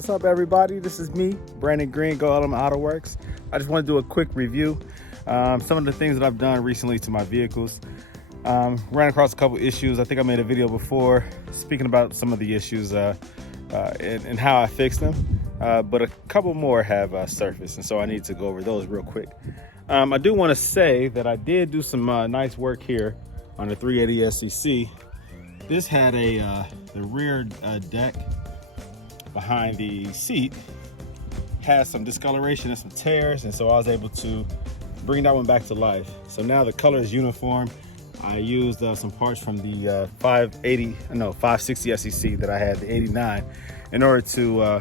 What's up, everybody? This is me, Brandon Green, Go Element Auto Works. I just want to do a quick review. Some of the things that I've done recently to my vehicles. Ran across a couple issues. I think I made a video before speaking about some of the issues and how I fixed them. But a couple more have surfaced, and so I need to go over those real quick. I do want to say that I did do some nice work here on the 380 SEC. This had the rear deck behind the seat has some discoloration and some tears, and so I was able to bring that one back to life. So now the color is uniform. I used some parts from the 560 SEC that I had, the 89, in order to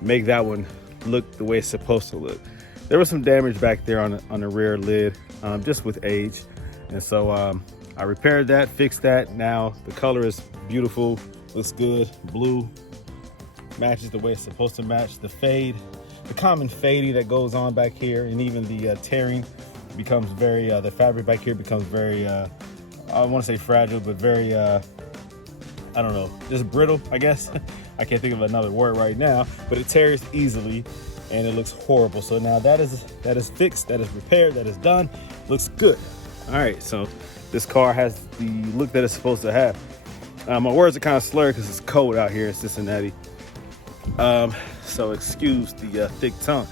make that one look the way it's supposed to look. There was some damage back there on the rear lid, just with age, and so I repaired that, fixed that. Now the color is beautiful, looks good, blue, matches the way it's supposed to match. The fade, the common fading that goes on back here, and even the tearing becomes very, the fabric back here becomes very, I want to say fragile, but very, I don't know, just brittle, I guess. I can't think of another word right now, but it tears easily and it looks horrible. So now that is fixed, that is repaired, that is done, looks good. All right, so this car has the look that it's supposed to have. My words are kind of slurred because it's cold out here in Cincinnati. So excuse the thick tongue.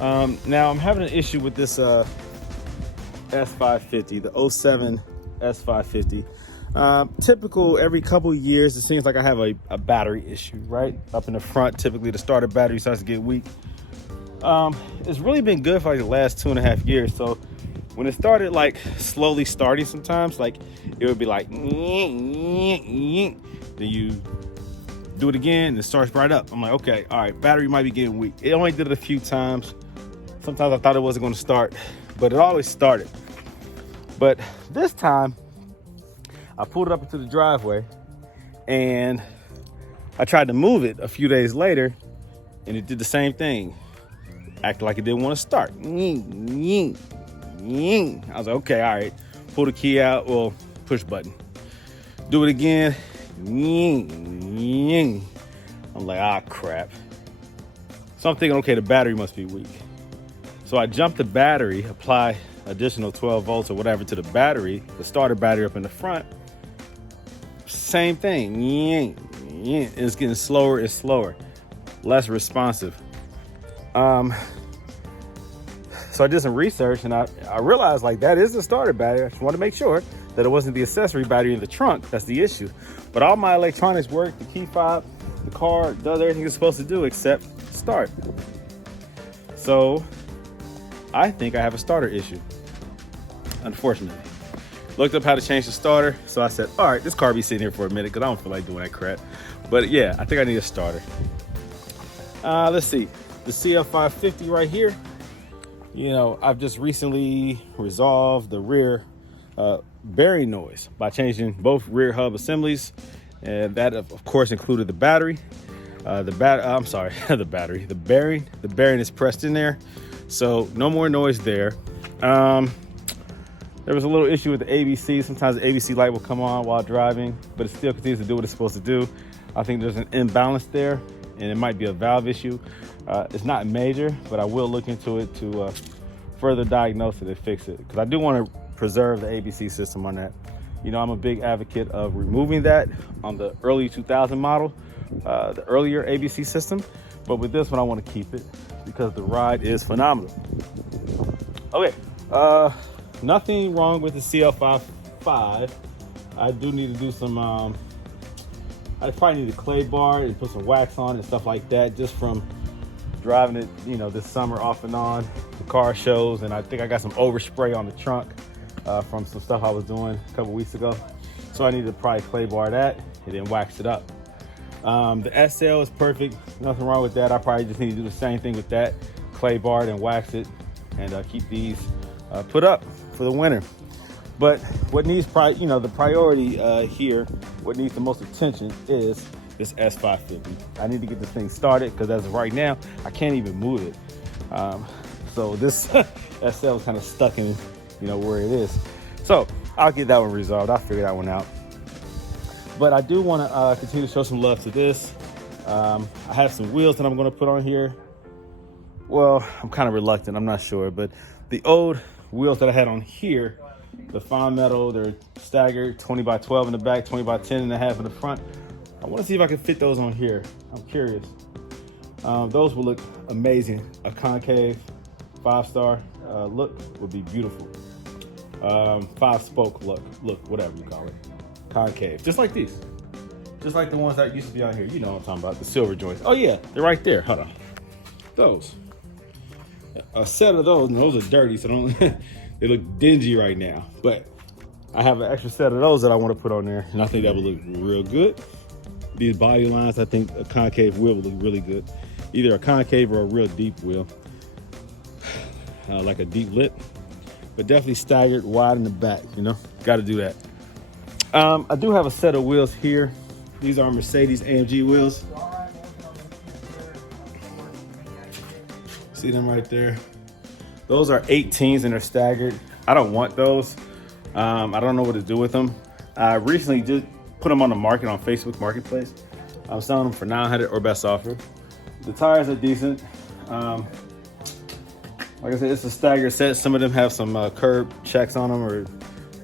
Now I'm having an issue with this S550, the 07 S550. Typical every couple of years, it seems like I have a battery issue, right? Up in the front, typically the starter battery starts to get weak. It's really been good for like the last 2.5 years. So when it started like slowly starting sometimes, like it would be like, then you do it again and it starts right up. I'm like, okay, all right, battery might be getting weak. It only did it a few times. Sometimes I thought it wasn't going to start, but it always started. But this time I pulled it up into the driveway and I tried to move it a few days later and it did the same thing. Acted like it didn't want to start. I was like, okay, all right. Pull the key out, well, push button. Do it again. I'm like, ah, crap. So I'm thinking, okay, the battery must be weak. So I jumped the battery, apply additional 12 volts or whatever to the battery, the starter battery up in the front. Same thing. It's getting slower and slower, less responsive. So I did some research and I realized like that is the starter battery. I just want to make sure that it wasn't the accessory battery in the trunk that's the issue. But all my electronics work, the key fob, the car does everything it's supposed to do except start. So I think I have a starter issue, unfortunately. Looked up how to change the starter. So I said, all right, this car be sitting here for a minute because I don't feel like doing that crap. But yeah, I think I need a starter. Let's see, the CL550 right here. You know, I've just recently resolved the rear bearing noise by changing both rear hub assemblies, and that of course included the battery. The battery. The bearing is pressed in there, so no more noise there. There was a little issue with the ABC. Sometimes the ABC light will come on while driving, but it still continues to do what it's supposed to do. I think there's an imbalance there, and it might be a valve issue. It's not major, but I will look into it to further diagnose it and fix it, because I do want to preserve the ABC system on that. You know, I'm a big advocate of removing that on the early 2000 model, the earlier ABC system, but with this one I want to keep it because the ride is phenomenal. Okay, nothing wrong with the CL550. I do need to do some I probably need a clay bar and put some wax on and stuff like that, just from driving it, you know, this summer off and on, the car shows, and I think I got some overspray on the trunk from some stuff I was doing a couple weeks ago. So I need to probably clay bar that and then wax it up. The SL is perfect, nothing wrong with that. I probably just need to do the same thing with that, clay bar it and wax it, and keep these put up for the winter. But what needs the priority here, what needs the most attention is this S550. I need to get this thing started because as of right now, I can't even move it. So this SL is kind of stuck in, where it is. So I'll get that one resolved. I'll figure that one out. But I do want to continue to show some love to this. I have some wheels that I'm going to put on here. Well, I'm kind of reluctant, I'm not sure, but the old wheels that I had on here, the fine metal, they're staggered 20 by 12 in the back, 20 by 10 and a half in the front. I want to see if I can fit those on here. I'm curious. Those will look amazing. A concave 5-star look would be beautiful. 5-spoke look, whatever you call it. Concave, just like these. Just like the ones that used to be on here. You know what I'm talking about, the silver joints. Oh yeah, they're right there, hold on. Those. A set of those, and those are dirty, so don't, they look dingy right now. But I have an extra set of those that I want to put on there, and I think that would look real good. These body lines, I think a concave wheel would look really good. Either a concave or a real deep wheel, like a deep lip, but definitely staggered wide in the back, you know, got to do that. I do have a set of wheels here. These are Mercedes AMG wheels. See them right there? Those are 18s and they're staggered. I don't want those. I don't know what to do with them. I recently just put them on the market on Facebook Marketplace. I'm selling them for $900 or best offer. The tires are decent. Like I said, it's a staggered set. Some of them have some curb checks on them or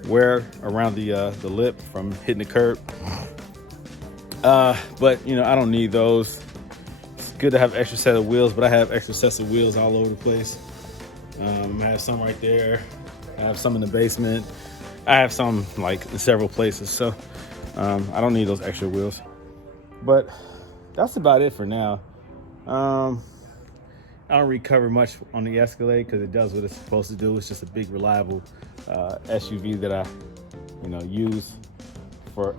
wear around the lip from hitting the curb. But you know, I don't need those. It's good to have an extra set of wheels, but I have extra sets of wheels all over the place. I have some right there. I have some in the basement. I have some like in several places. So I don't need those extra wheels. But that's about it for now. I don't really cover much on the Escalade because it does what it's supposed to do. It's just a big, reliable SUV that I, use for,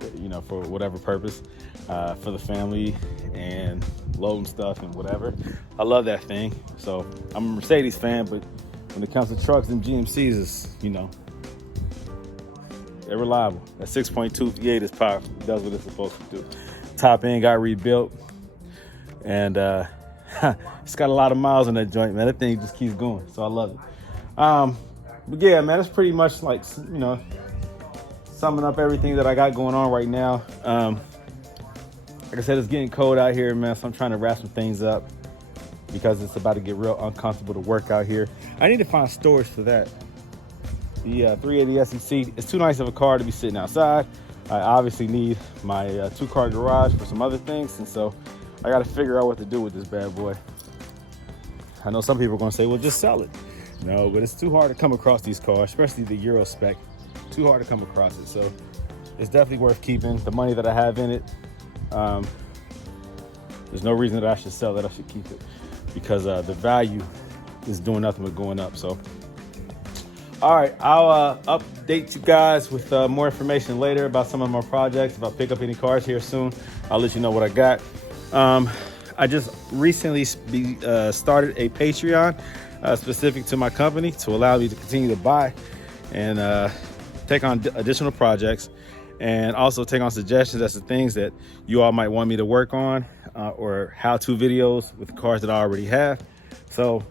for whatever purpose, for the family and loading stuff and whatever. I love that thing. So I'm a Mercedes fan, but when it comes to trucks and GMCs, it's, they're reliable. That 6.2 V8 is powerful. It does what it's supposed to do. Top end got rebuilt, and it's got a lot of miles on that joint, man. That thing just keeps going, so I love it. But yeah, man, that's pretty much like, summing up everything that I got going on right now. Like I said, it's getting cold out here, man, so I'm trying to wrap some things up because it's about to get real uncomfortable to work out here. I need to find storage for that. The 380 SEC, it's too nice of a car to be sitting outside. I obviously need my 2-car garage for some other things, and so I got to figure out what to do with this bad boy. I know some people are going to say, well, just sell it. No, but it's too hard to come across these cars, especially the Euro spec. Too hard to come across it. So it's definitely worth keeping. The money that I have in it, there's no reason that I should sell it. I should keep it because the value is doing nothing but going up. So, all right, I'll update you guys with more information later about some of my projects. If I pick up any cars here soon, I'll let you know what I got. I just recently started a Patreon specific to my company to allow me to continue to buy and take on additional projects and also take on suggestions as to things that you all might want me to work on or how-to videos with the cars that I already have. So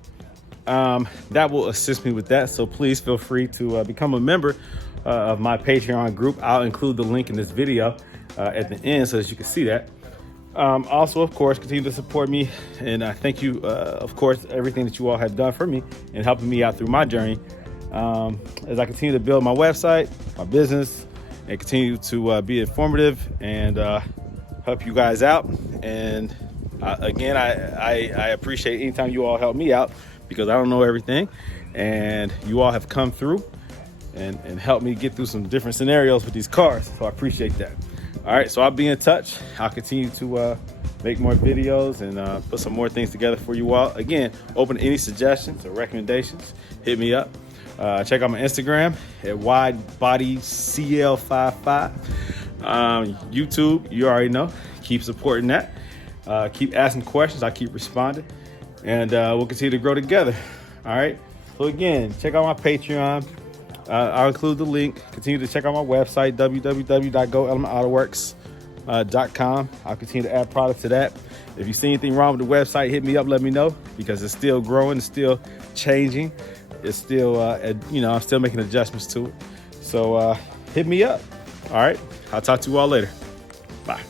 that will assist me with that. So please feel free to become a member of my Patreon group. I'll include the link in this video at the end so that you can see that. Also, of course, continue to support me, and I thank you, of course, everything that you all have done for me and helping me out through my journey as I continue to build my website, my business, and continue to be informative and help you guys out. And again, I appreciate anytime you all help me out because I don't know everything, and you all have come through and helped me get through some different scenarios with these cars, so I appreciate that. All right, so I'll be in touch. I'll continue to make more videos and put some more things together for you all. Again, open to any suggestions or recommendations, hit me up. Check out my Instagram at widebodyCL55. YouTube, you already know. Keep supporting that. Keep asking questions. I keep responding. And we'll continue to grow together. All right. So again, check out my Patreon. I'll include the link. Continue to check out my website, www.goelementautoworks.com. I'll continue to add products to that. If you see anything wrong with the website, hit me up, let me know, because it's still growing, it's still changing. It's still, I'm still making adjustments to it. So hit me up. All right. I'll talk to you all later. Bye.